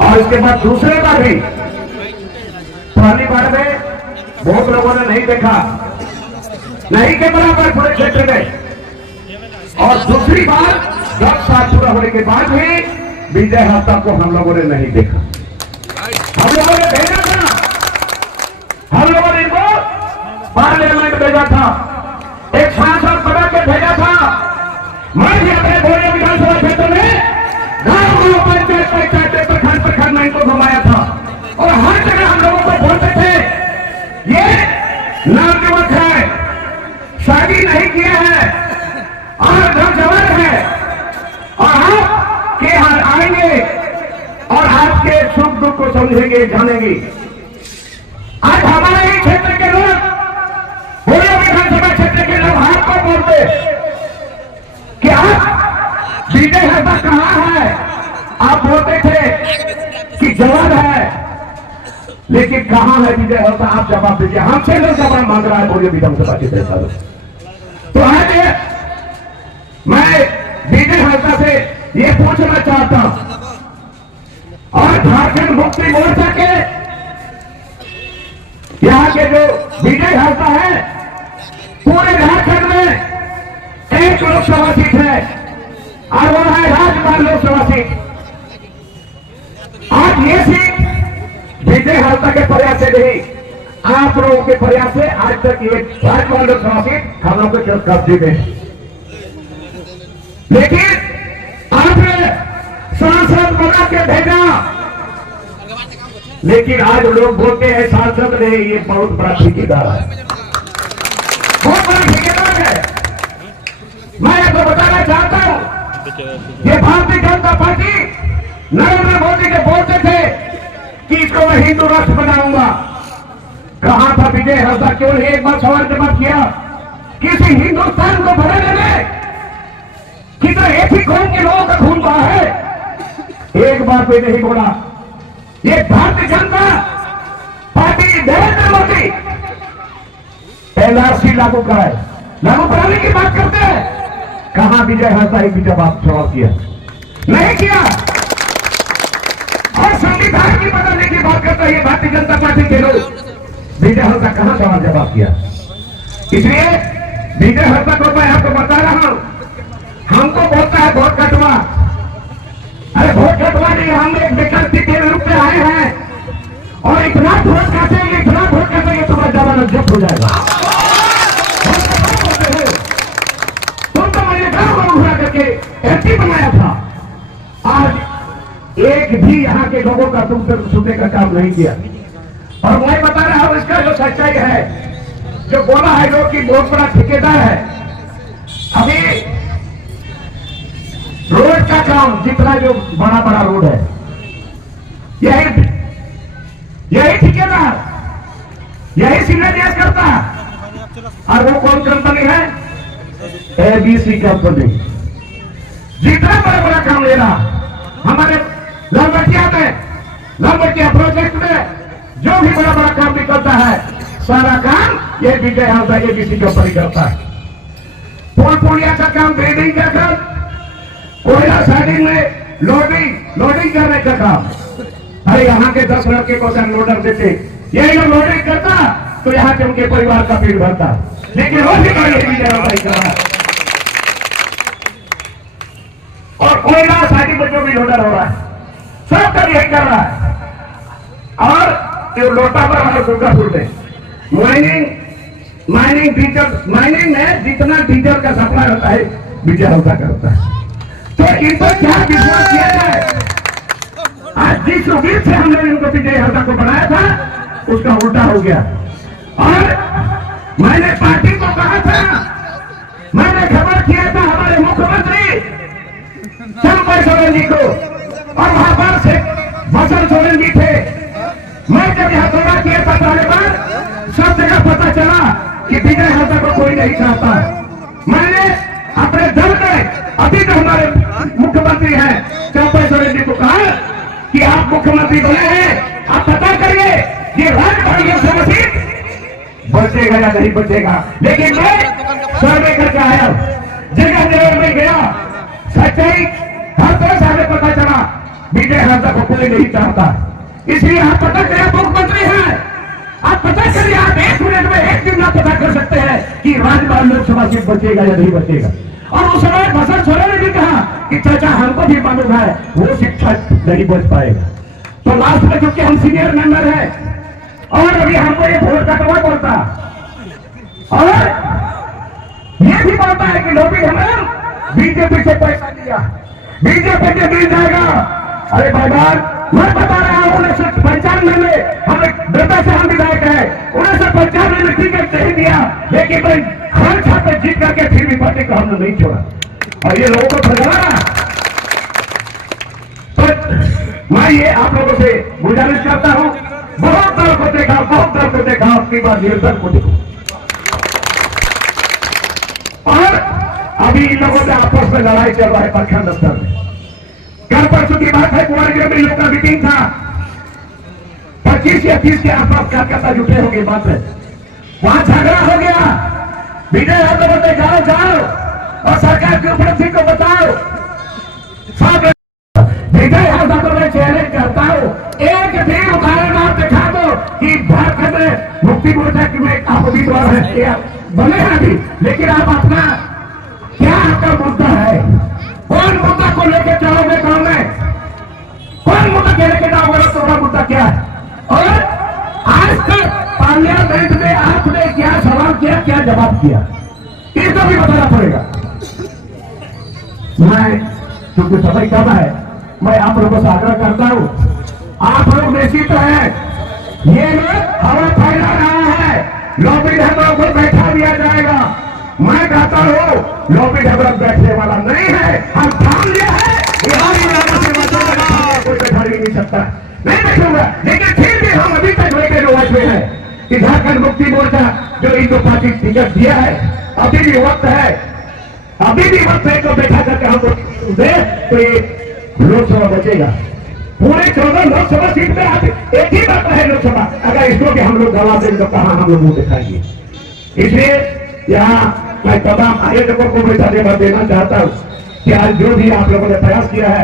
और इसके बाद दूसरे बार भी पहली बार में बहुत लोगों ने नहीं देखा, नहीं के बराबर पूरे क्षेत्र में। और दूसरी बार 10 साल पूरा होने के बाद भी विजय हफ्ता को हम लोगों ने नहीं देखा। हम लोगों ने भेजा था, हम लोगों ने इनको पार्लियामेंट भेजा था, एक सांसद बना के भेजा था। मैं भी अपने बोरिया विधानसभा क्षेत्र में गांव पंचायत प्रखंड में इनको घुमाया था और हर जगह हम लोगों को बोलते थे ये नौजवान है, शादी नहीं किया है और नौजवान है और आपके यहाँ आएंगे और आपके सुख दुख को समझेंगे, जानेंगे। आज हमारे ही क्षेत्र के लोग, बोरिया विधानसभा क्षेत्र के लोग आपको बोलते कि आप विजय हफ्ता कहां है। आप बोलते थे कि जवान है, लेकिन कहां है विजय हफ्ता? आप जवाब दीजिए। हमसे लोग जवाब मांग रहा है बोरिया विधानसभा क्षेत्र। तो आज मैं विजय हफ्ता से ये पूछना चाहता हूं और झारखंड मुक्ति मोर्चा के यहाँ के जो विजय हफ्ता है, पूरे झारखंड में एक लोकसभा सीट है और वो है राज्यपाल लोकसभा सीट। आज ये सीट विजय हफ्ता के प्रयास से नहीं, आप लोगों के प्रयास से आज तक ये राज्यपाल लोकसभा सीट हम लोगों के कब्जे में है। लेकिन आपने सांसद बना के भेजा, लेकिन आज लोग बोलते हैं सांसद ने ये बहुत बड़ा ठेकेदार है, बहुत बड़ा ठेकेदार है। मैं आपको बताना चाहता हूं, ये भारतीय जनता पार्टी नरेंद्र मोदी के बोलते थे कि इसको मैं हिंदू राष्ट्र बनाऊंगा। कहां था विजय हफ्ता? क्यों नहीं एक बार सवाल जवाब किया? किसी हिंदुस्तान को बनाने में कितना एक ही कौम के लोगों का खून बहा है, एक बार कोई नहीं बोला। ये भारतीय जनता पार्टी नरेंद्र मोदी एनआरसी लागू कराए, लागू कराने की बात करते हैं। कहां विजय हफ्ता? एक भी जवाब सवाल किया नहीं किया। और संविधान की बदलने की बात करते हैं भारतीय जनता पार्टी के लोग, विजय हफ्ता कहां सवाल जवाब किया? इसलिए विजय हफ्ता को मैं आपको बता रहा हूं, हमको बोलता है वोट कटवा। अरे वोट कटवा नहीं, हम एक विकल्प के रूप में आए हैं और इतना वोट काटेंगे, इतना वोट काटेंगे तुम्हारा जमाना जब्त हो जाएगा। तुम तो मैंने गांव घुरा करके एमपी बनाया था, आज एक भी यहाँ के लोगों का तुम सुनने का काम नहीं किया। और मैं बता रहा हूं इसका जो सच्चाई है, जो बोला है लोग कि बहुत बड़ा ठेकेदार है। अभी रोड का काम, जितना जो बड़ा बड़ा रोड है, यही ठेकेदार, यही शिलान्यास करता है। और वो कौन कंपनी है? ABC company. जितना बड़ा बड़ा काम ले रहा, हमारे लंबटिया में, लंबटिया प्रोजेक्ट में जो भी बड़ा बड़ा काम निकलता है, सारा काम ये विजय हफ्ता एबीसी कंपनी करता है। पुल पुलिया का काम, ग्रेडिंग का काम, कोयला साइडिंग में लोडिंग करने का काम। अरे यहाँ के 10 लड़के को लोडर देते, यही लोग लोडिंग करता तो यहाँ के उनके परिवार का पेट भरता, लेकिन वो भी कर रहा है। और कोयला साइडिंग में जो भी लोडर हो रहा है, सब कर यही कर रहा है। और ये लोटा पर हमारे दुर्गापुर में माइनिंग डीजल, माइनिंग में जितना डीजल का सप्लाई होता है विजय हफ्ता करता है। तो इनको क्या विश्वास किया जाए? आज जिस उम्मीद से हमने इनको विजय हफ्ता को बनाया था, उसका उल्टा हो गया। और मैंने पार्टी को कहा था, मैंने खबर किया था हमारे मुख्यमंत्री चंपा सोरेन जी को, और वहां पर से बसंत सोरेन जी थे। मैं जब यहां दौरा किया था पहले बार, सब जगह पता चला कि विजय हफ्ता को कोई नहीं चाहता है। मैंने अपने दल में, अभी तो हमारे मुख्यमंत्री हैं चंपा सोरेन जी को कहा कि आप मुख्यमंत्री बने हैं, आप पता करिए ये राज्यपाल लोकसभा सीट बचेगा या नहीं बचेगा। लेकिन मैं सर्वे करके आया, जगह जगह में गया, सच्चाई हर तरह से हमें पता चला विजय हांसदा को कोई नहीं चाहता। इसलिए आप पता करें, आप मुख्यमंत्री हैं, आप पता करिए, आप 1 मिनट में 1 जुमला पता कर सकते हैं कि राज्यपाल लोकसभा सीट बचेगा या नहीं बचेगा। और उस समय बसंत सोरेन ने भी कहा कि चाचा हमको भी मालूम है वो शिक्षा नहीं बच पाएगा। तो लास्ट में क्योंकि हम सीनियर मेंबर हैं और अभी हमको ये वोट कटवा पड़ता और ये भी बोलता है कि लोग हमें बीजेपी से पैसा लिया, बीजेपी के मिल जाएगा। अरे भाईजान, मैं बता रहा हूं 1995 में हम एक बेटा से हम विधायक है, 1995 में टिकट नहीं दिया, लेकिन भाई हर छात्र जीत करके फिर भी पार्टी को हमने नहीं छोड़ा और ये लोगों को फंसाना। तो मैं ये आप लोगों से गुजारिश करता हूं, बहुत दल को देखा, बहुत दल को देखा, अपनी बार निरंतर को देखो। और अभी इन लोगों से आपस में लड़ाई चल रहा है प्रखंड स्तर में। कल परसों की बात है, कुमारगढ़ में लोग का मीटिंग था, 25 या 30 के आसपास कार्यकर्ता जुटे हो गए बात है, वहां झगड़ा हो गया। विजय हांसदा बोलते जाओ जाओ और सरकार की उपलब्धि को बताओ। सब विजय हांसदा को मैं चैलेंज करता हूं, एक भी उदाहरण आप दिखा दो कि झारखंड में मुक्ति मोर्चा की में आप उम्मीदवार है बने हैं अभी, लेकिन आप अपना क्या आपका मुद्दा है, कौन मुद्दा को लेकर चलोगे गांव में, कौन मुद्दा के लेकर जाओगे, तुम्हारा मुद्दा क्या है। और आज तक पार्लियामेंट में आपने क्या सवाल किया, क्या जवाब किया, इसको भी बताना पड़ेगा। मैं क्योंकि समय कम है, मैं आप लोगों से आग्रह करता हूं, आप लोग निश्चित है ये लोग हवा फैला रहा है, लॉबी ढंगों को बैठा दिया जाएगा। मैं कहता हूं लॉबी ढंगों बैठने वाला नहीं है, हम ठान लिया है, कोई बैठा नहीं सकता, नहीं बैठूंगा। लेकिन फिर भी हम अभी तक लेके रुआज में है कि झारखंड मुक्ति मोर्चा जो इंदो पार्टी टिकट दिया है, अभी भी वक्त है, अभी भी वक्त है को बैठा करके हम दे तो ये लोकसभा बचेगा। पूरे 14 लोकसभा सीट में आप एक ही बात है लोकसभा, अगर इसको भी हम लोग गवा दें तो कहां हम लोग मुंह दिखाएंगे। इसलिए यहाँ मैं तमाम आयोजकों को मैं धन्यवाद देना चाहता हूं कि आज जो भी आप लोगों ने प्रयास किया है